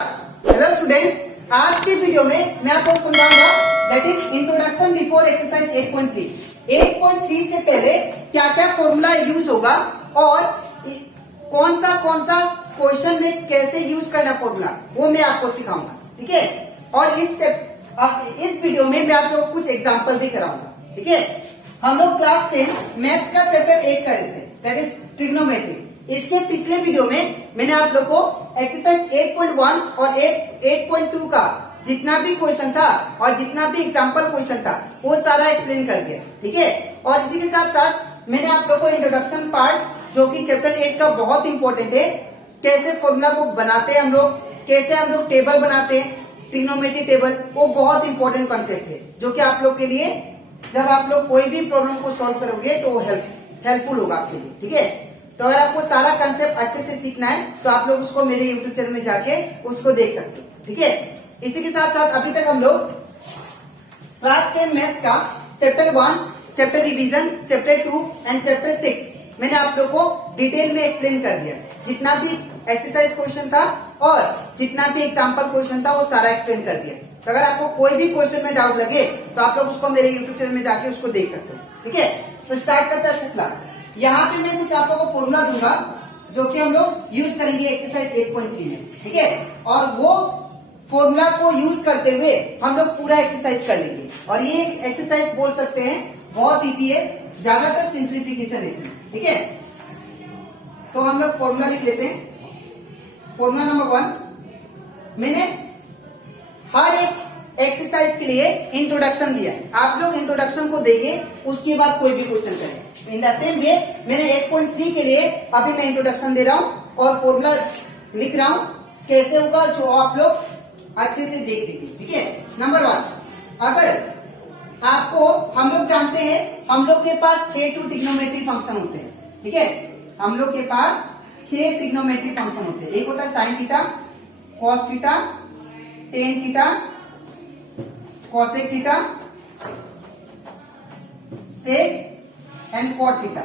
Hello students, आज की video में मैं आपको समझाऊंगा that is introduction before exercise 8.3। 8.3 से पहले क्या क्या फॉर्मूला यूज होगा और कौन सा क्वेश्चन में कैसे यूज करना फॉर्मूला, वो मैं आपको सिखाऊंगा। ठीक है, और इस वीडियो में मैं आप लोगों को कुछ एग्जाम्पल भी कराऊंगा। ठीक है, हम लोग क्लास 10 मैथ्स का चैप्टर 8 कर रहे थे, दैट इज ट्रिग्नोमेट्री। इसके पिछले वीडियो में मैंने आप लोग को एक्सरसाइज 8.1 और 8.2 का जितना भी क्वेश्चन था और जितना भी एग्जाम्पल क्वेश्चन था वो सारा एक्सप्लेन कर दिया। ठीक है, और इसी के साथ साथ मैंने आप लोग को इंट्रोडक्शन पार्ट जो कि चैप्टर 8 का बहुत इंपॉर्टेंट है, कैसे फॉर्मूला को बनाते हैं हम लोग, कैसे हम लोग टेबल बनाते हैं, ट्रिग्नोमेट्री टेबल, वो बहुत इंपॉर्टेंट कॉन्सेप्ट है जो कि आप लोग के लिए जब आप लोग कोई भी प्रॉब्लम को सॉल्व करोगे तो वो हेल्पफुल होगा आपके लिए। ठीक है, तो अगर आपको सारा कंसेप्ट अच्छे से सीखना है तो आप लोग उसको मेरे यूट्यूब चैनल में जाके उसको देख सकते हो। ठीक है, इसी के साथ साथ अभी तक हम लोग क्लास 10 मैथ्स का chapter 1, chapter revision, chapter 2 and chapter 6 मैंने आप लोग को डिटेल में एक्सप्लेन कर दिया। जितना भी एक्सरसाइज क्वेश्चन था और जितना भी एग्जाम्पल क्वेश्चन था वो सारा एक्सप्लेन कर दिया। तो अगर आपको कोई भी क्वेश्चन में डाउट लगे तो आप लोग उसको मेरे यूट्यूब चैनल में जाके उसको देख सकते हो। ठीक है, तो स्टार्ट करते हैं क्लास। यहाँ पे मैं कुछ आप लोगों को फॉर्मूला दूंगा जो कि हम लोग यूज करेंगे एक्सरसाइज 8.3 में। ठीक है, और वो फॉर्मूला को यूज करते हुए हम लोग पूरा एक्सरसाइज कर लेंगे। और ये एक्सरसाइज बोल सकते हैं बहुत इजी है, ज्यादातर सिंप्लीफिकेशन है इसमें। ठीक है, तो हम लोग फॉर्मूला लिख लेते हैं। फॉर्मूला नंबर 1, मैंने हर एक एक्सरसाइज के लिए इंट्रोडक्शन दिया है, आप लोग इंट्रोडक्शन को देखें, उसके बाद कोई भी क्वेश्चन करें। इन द सेम वे मैंने 8.3 के लिए अभी मैं इंट्रोडक्शन दे रहा हूं और फॉर्मूला लिख रहा हूं, कैसे होगा जो आप लोग अच्छे से देख लीजिए। ठीक है, नंबर 1, अगर आपको, हम लोग जानते हैं हम लोग के पास 6 ट्रिग्नोमेट्री फंक्शन होते हैं। ठीक है, हम लोग के पास 6 ट्रिग्नोमेट्री फंक्शन होते हैं। एक होता है sine theta, cos theta, tan theta, cosec theta, sec and cot theta.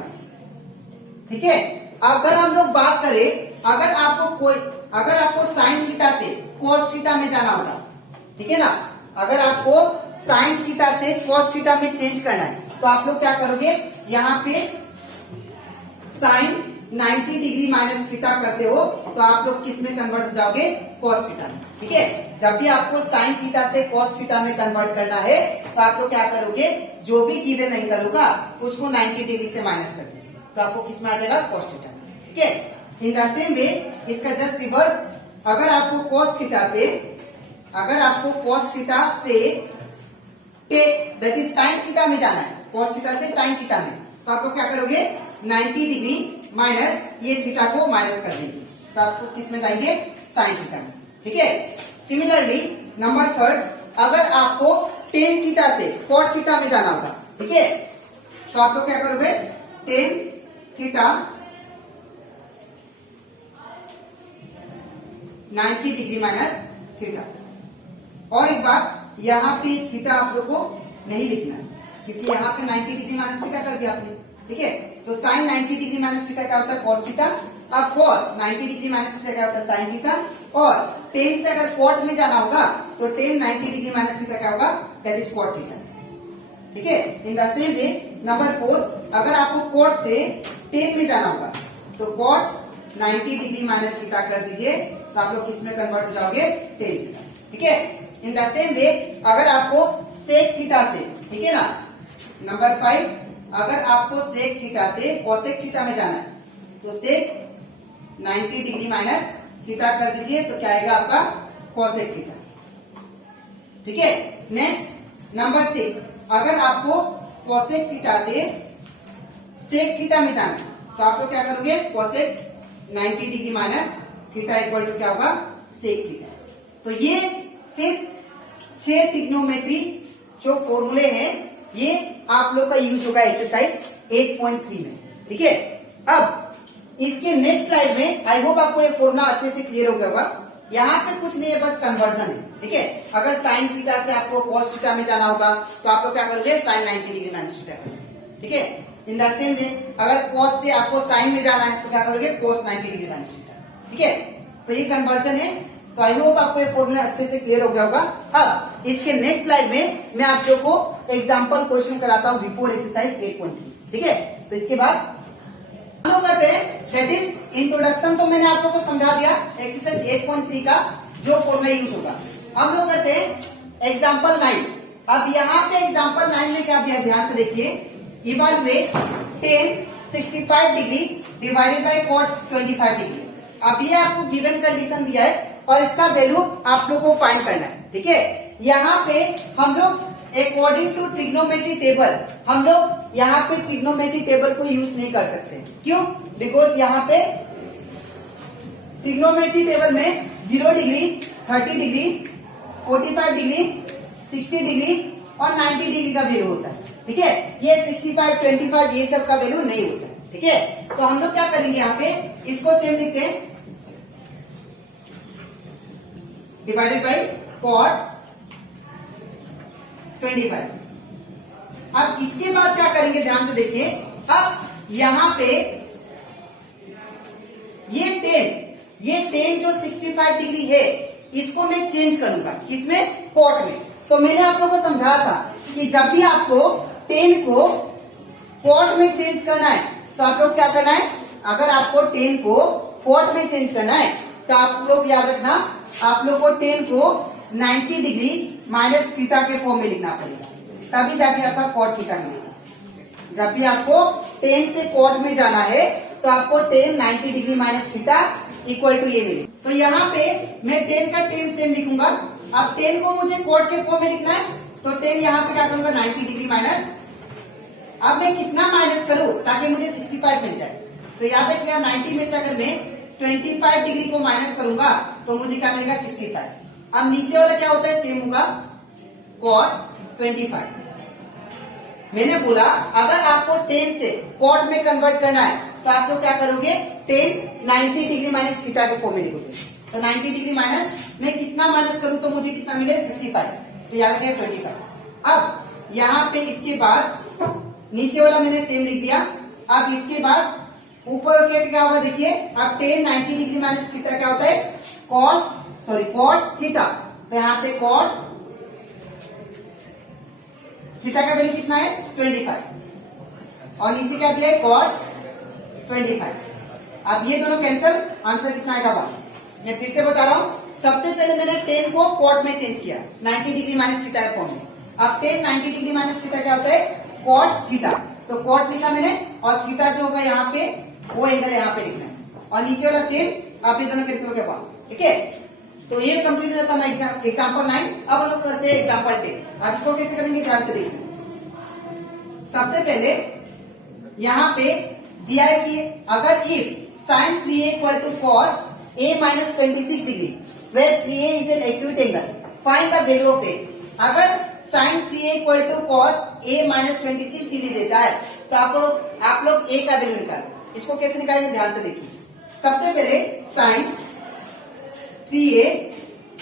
ठीक है, अगर हम लोग बात करें, अगर आपको साइन थीटा से कॉस थीटा में जाना होगा, ठीक है ना, अगर आपको साइन थीटा से कॉस थीटा में चेंज करना है तो आप लोग क्या करोगे, यहाँ पे साइन 90 डिग्री माइनस थीटा करते हो तो आप लोग किस में कन्वर्ट हो जाओगे, कॉस थीटा में। ठीक है, जब भी आपको साइन थीटा से कॉस थीटा में कन्वर्ट करना है तो आप लोग क्या करोगे, जो भी गिवन एंगल होगा उसको 90 डिग्री से माइनस कर दीजिए तो आपको किस में आ जाएगा, कॉस थीटा में। ठीक है, इन द सेम वे इसका जस्ट रिवर्स, अगर आपको cos theta say that is sine theta में जाना है, कॉस थीटा से साइन थीटा में, तो आप लोग क्या करोगे, 90 डिग्री माइनस ये थीटा को माइनस कर देंगे तो आपको किस में जाएंगे, साइन थीटा में। ठीक है, सिमिलरली नंबर 3, अगर आपको टेन थीटा से कॉट थीटा में जाना होगा, ठीक है, तो आप लोग क्या करोगे, tan theta 90 degree minus theta. और इस बार यहाँ पे थीटा आप लोग को नहीं लिखना क्योंकि यहाँ पे 90 डिग्री माइनस थीटा कर दिया आपने। ठीक है, तो साइन 90 डिग्री माइनस थीटा क्या होता है, कॉस थीटा। अब कॉस 90 डिग्री माइनस थीटा क्या होता है, साइन थीटा। और टेन से अगर कॉट में जाना होगा तो टेन 90 डिग्री माइनस थीटा क्या होगा, दैट इज कॉट थीटा। ठीक है, in the same way number 4, अगर आपको कॉट से टेन में जाना होगा तो कॉट 90 डिग्री माइनस थीटा कर दीजिए तो आप लोग किस में कन्वर्ट हो जाओगे, टेन थीटा। ठीक है, इन द सेम वे अगर आपको सेक थीटा से, ठीक है ना, नंबर 5, अगर आपको सेक थीटा से कॉसेक थीटा में जाना है तो सेक 90 डिग्री माइनस थीटा कर दीजिए तो क्या आएगा आपका, कॉसेक थीटा। ठीक है, नेक्स्ट नंबर 6, अगर आपको कॉसेक थीटा से सेक थीटा में जाना है तो आप लोग क्या करोगे, cosec 90 degree minus theta equal to क्या होगा, सेक थीटा। तो ये सिर्फ 6 ट्रिग्नोमेट्री जो फॉर्मूले हैं ये आप लोग का यूज होगा एक्सरसाइज 8.3 में। ठीक है, अब इसके नेक्स्ट स्लाइड में आई होप आपको ये फॉर्मूला अच्छे से क्लियर हो गया होगा। यहाँ पे कुछ नहीं है, बस कन्वर्जन है। ठीक है, अगर साइन थीटा से आपको कॉस थीटा में जाना होगा तो आप लोग क्या करोगे, साइन 90 डिग्री माइनस थीटा। ठीक है, इन द सेम वे अगर कॉस से आपको साइन में जाना है तो क्या करोगे, कॉस 90 डिग्री माइनस थीटा। ठीक है, तो ये कन्वर्जन है तो आई होप आपको ये फॉर्मूला अच्छे से क्लियर हो गया होगा। अब इसके नेक्स्ट स्लाइड में मैं आप लोगों को एग्जांपल क्वेश्चन कराता हूं बिफोर एक्सरसाइज 8.3। ठीक है, तो इसके बाद हम लोग करते हैं दैट इज इंट्रोडक्शन। तो मैंने आप लोगों को समझा दिया एक्सरसाइज 8.3 का जो फॉर्मूला यूज होगा। हम लोग करते हैं एग्जाम्पल 9। अब यहाँ पे एग्जाम्पल 9 में क्या दिया, ध्यान से देखिए, evaluate tan 65 degree divided by cot 25 degree. अब ये आपको गिवन कंडीशन दिया है और इसका वैल्यू आप लोग को फाइंड करना है। ठीक है, यहाँ पे हम लोग अकॉर्डिंग टू ट्रिग्नोमेट्री टेबल हम लोग यहाँ पे ट्रिग्नोमेट्री टेबल को यूज नहीं कर सकते। क्यों? बिकॉज यहाँ पे ट्रिग्नोमेट्री टेबल में 0 डिग्री, 30 डिग्री, 45 डिग्री, 60 डिग्री और 90 डिग्री का वैल्यू होता है। ठीक है, ये 65, 25 ये सब का वैल्यू नहीं होता है। ठीक है, तो हम लोग क्या करेंगे, यहाँ पे इसको सेम लिखते हैं डिवाइडेड बाई cot 25। अब इसके बाद क्या करेंगे, ध्यान से देखिए। अब यहां पे ये टेन जो 65 डिग्री है इसको मैं चेंज करूंगा, किसमें, cot में। तो मैंने आप लोगों को समझा था कि जब भी आपको 10 को cot में चेंज करना है तो आप लोग क्या करना है, अगर आपको 10 को cot में चेंज करना है तो आप लोग याद रखना, आप लोग को 10 को 90 डिग्री माइनस थीटा के फॉर्म में लिखना पड़ेगा, तभी जाके आपका cot थीटा मिलेगा। जब भी आपको 10 से cot में जाना है तो आपको 10 90 degree minus theta equal to ये मिलेगा। तो यहाँ पे मैं 10 का 10 सेम लिखूंगा। अब 10 को मुझे cot के फॉर्म में लिखना है तो 10 यहाँ पे क्या करूंगा, 90 डिग्री माइनस। अब मैं कितना माइनस करूं ताकि मुझे 65 मिल जाए, तो याद रखिएगा 90 में से अगर मैं 25 डिग्री को माइनस करूंगा तो मुझे क्या मिलेगा, 65। अब नीचे वाला क्या होता है, सेम होगा cot 25। मैंने बोला अगर आपको 10 से cot में कन्वर्ट करना है तो आप लोग क्या करोगे, 10 90 डिग्री माइनस थीटा के फॉर्म में लिखोगे। तो 90 डिग्री माइनस मैं कितना माइनस करूं तो मुझे कितना मिले, 65। तो याद रखिए 25। अब यहाँ पे इसके बाद नीचे वाला मैंने सेम लिख दिया। अब इसके बाद ऊपर के क्या होगा, देखिए अब 10 90 डिग्री माइनस थीटा क्या होता है, cot थीटा। तो यहाँ पे cot थीटा का वैल्यू कितना है, 25 और नीचे क्या दिया है, cot 25। अब ये दोनों कैंसिल, आंसर कितना आएगा, 1। मैं फिर से बता रहा हूं, सबसे पहले मैंने 10 को cot में चेंज किया 90 डिग्री माइनस थीटा के फॉर्म में। अब 10 90 डिग्री माइनस थीटा क्या होता है, cot थीटा। तो cot लिखा मैंने और थीटा जो होगा यहाँ पे वो एंगल यहाँ पे लिखना है और नीचे वाला सेम, आप ये दोनों कैंसिल हो गया। ठीक है, तो ये कंप्लीट हो जाता है एग्जाम्पल 9। अब हम लोग करते हैं एग्जाम्पल 10। अब इसको कैसे करेंगे, ध्यान से देखिए। सबसे पहले यहाँ पे दिया है कि अगर if sin 3a equal to cos a minus 26 degree where 3a is an acute angle, find the value of a। अगर sin 3a equal to cos a minus 26 degree देता है तो आप लोग a का वैल्यू निकालें। इसको कैसे निकालेंगे, ध्यान से देखिए। सबसे पहले sin 3a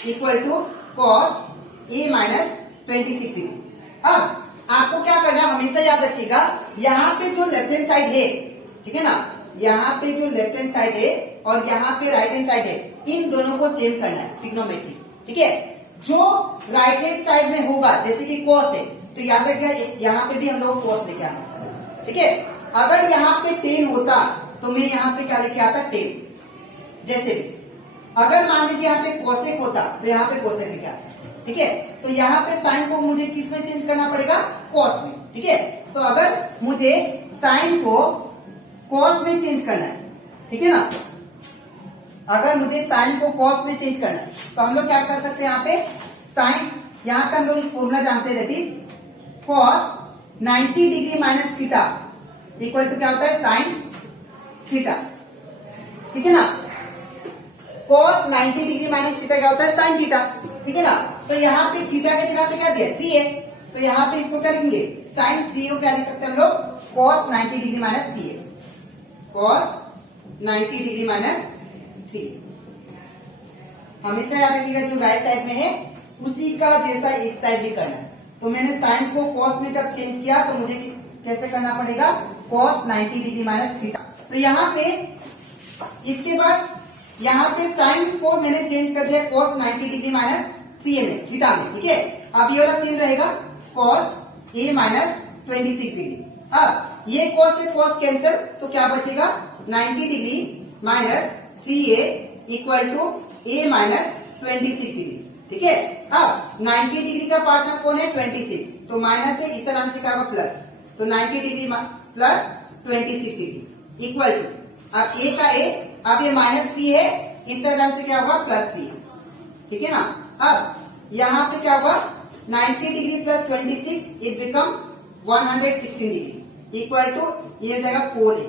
equal to cos a minus 26 degree. अब आपको क्या करना है, हमेशा याद रखिएगा, यहाँ पे जो लेफ्ट हैंड साइड है, ठीक है ना, यहाँ पे जो लेफ्ट हैंड साइड है और यहाँ पे राइट हैंड साइड है, इन दोनों को सेम करना है ट्रिग्नोमेट्री। ठीक है, जो राइट हैंड साइड में होगा जैसे कि cos है तो याद रखिएगा यहाँ पे भी हम लोग cos लेके आना। ठीक है, अगर यहाँ पे 10 होता तो मैं यहाँ पे क्या लेके आता, 10। जैसे भी अगर मान लीजिए यहाँ पे cosec होता तो यहाँ पे cosec लेके आता। ठीक है, तो यहाँ पे साइन को मुझे किस में चेंज करना पड़ेगा, cos में। ठीक है, तो अगर मुझे साइन को cos में चेंज करना है, ठीक है ना, अगर मुझे साइन को cos में चेंज करना है तो हम लोग क्या कर सकते हैं, यहाँ पे साइन, यहाँ पे हम लोग फॉर्मूला जानते हैं, that is cos 90 degree minus theta equal to क्या होता है, साइन थीटा। ठीक है ना, cos 90 डिग्री माइनस थीटा क्या होता है, साइन थीटा। ठीक है ना, तो यहाँ पे थीटा के जगह पे क्या दिया, 3 है, तो यहाँ पे इसको क्या लिखेंगे, साइन 3 को क्या लिख सकते हैं हम लोग, cos 90 डिग्री माइनस 3 है, cos 90 डिग्री माइनस 3। हमेशा याद रखिएगा जो राइट साइड में है उसी का जैसा एक साइड भी करना है। तो मैंने साइन को cos में जब चेंज किया तो मुझे कैसे करना पड़ेगा, cos 90 डिग्री माइनस थीटा। तो यहाँ पे इसके बाद यहाँ पे साइन को मैंने चेंज कर दिया cos 90 डिग्री माइनस 3a में, थीटा में, ठीक है। अब ये वाला सेम रहेगा cos a माइनस 26 डिग्री। अब ये cos से cos कैंसिल, तो क्या बचेगा 90 degree minus 3a equal to a minus 26 degree, ठीक है। अब 90 डिग्री का पार्टनर कौन है 26, तो माइनस है, इस नाम से क्या होगा प्लस, तो 90 degree plus 26 degree equal to, अब a का a, अब ये माइनस 3 है, इस नाम से क्या होगा प्लस 3, ठीक है ना। अब यहाँ पे क्या होगा 90 degree plus 26 it become 116 degree equal to, ये हो जाएगा 4a।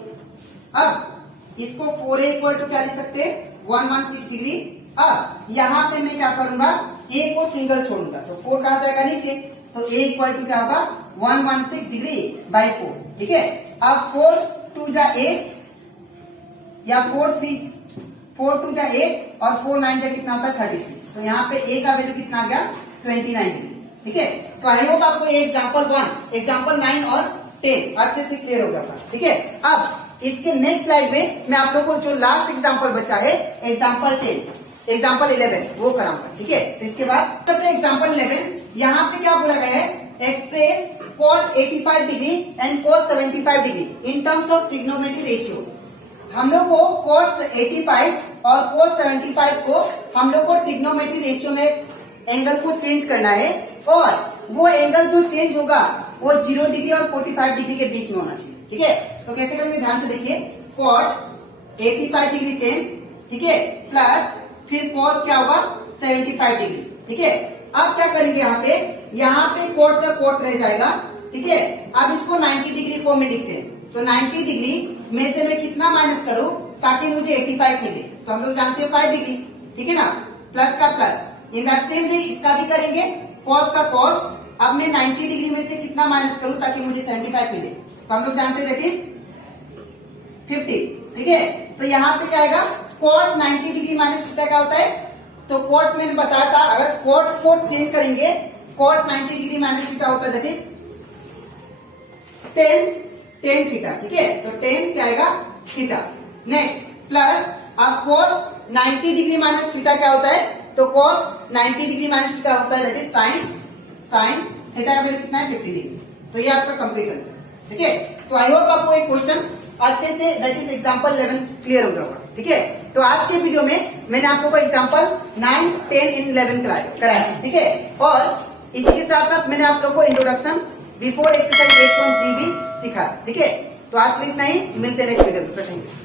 अब इसको 4a इक्वल टू क्या लिख सकते हैं 116 डिग्री। अब यहाँ पे मैं क्या करूंगा a को सिंगल छोड़ूंगा, तो 4 कहा जाएगा नीचे, तो a इक्वल टू क्या होगा 116 डिग्री बाई 4, ठीक है। अब 4 2 जा 8 या 4 2 जा 8 और 4 9 जा कितना होता है 36, तो यहाँ पे a का वैल्यू कितना आ गया 29 डिग्री, ठीक है। तो आई होप आपको ये एग्जाम्पल 1, एग्जाम्पल 9 और 10 अच्छे से क्लियर हो गया था, ठीक है। अब इसके नेक्स्ट स्लाइड में मैं आप लोगों को जो लास्ट एग्जाम्पल बचा है एग्जाम्पल 10, एग्जाम्पल 11 वो कराऊंगा, ठीक है। तो इसके बाद एग्जाम्पल 11, यहाँ पे क्या बोला गया है express cot 85 degree and cos 75 degree in terms of trigonometry ratio. हम लोग को cos 85 और cos 75 को हम लोग को ट्रिग्नोमेट्री रेशियो में एंगल को चेंज करना है, और वो एंगल जो चेंज होगा वो 0 डिग्री और 45 डिग्री के बीच में होना चाहिए, ठीक है। तो कैसे करेंगे ध्यान से देखिए, cot 85 डिग्री सेम, ठीक है, प्लस फिर cos क्या होगा 75 डिग्री, ठीक है। अब क्या करेंगे यहाँ पे cot का cot रह जाएगा, ठीक है। अब इसको 90 डिग्री फॉर्म में लिखते हैं, तो 90 डिग्री में से मैं कितना माइनस करूं ताकि मुझे 85 मिले, तो हम लोग जानते हैं 5 डिग्री, ठीक है ना, प्लस का प्लस। इन द सेम वे इसका भी करेंगे, cos का cos, अब मैं 90 डिग्री में से कितना माइनस करूं ताकि मुझे 75 मिले, तो हम लोग जानते हैं दैट इज 50, ठीक है। तो यहाँ पे क्या आएगा cot 90 डिग्री माइनस थीटा क्या होता है, तो cot मैंने बताया था, अगर cot को चेंज करेंगे cot 90 डिग्री माइनस थीटा होता है दैट इज 10 थीटा, ठीक है। तो 10 क्या आएगा थीटा। नेक्स्ट प्लस, अब cos 90 डिग्री माइनस थीटा क्या होता है, तो cos 90 डिग्री माइनस थीटा होता है दैट इज साइन थीटा का वैल्यू कितना है 50 डिग्री। तो ये आपका कंप्लीट आंसर, ठीक है। तो आई होप आपको एक क्वेश्चन अच्छे say that is example 11 clear हो गया होगा, ठीक है। तो आज के वीडियो में मैंने आप लोगों को एग्जाम्पल 9, 10 इन 11 कराया, ठीक है। और इसी के साथ साथ मैंने आप लोगों को इंट्रोडक्शन बिफोर एक्सरसाइज 8.3 भी सिखाया, ठीक है। तो आज के लिए इतना ही, मिलते हैं नेक्स्ट वीडियो में।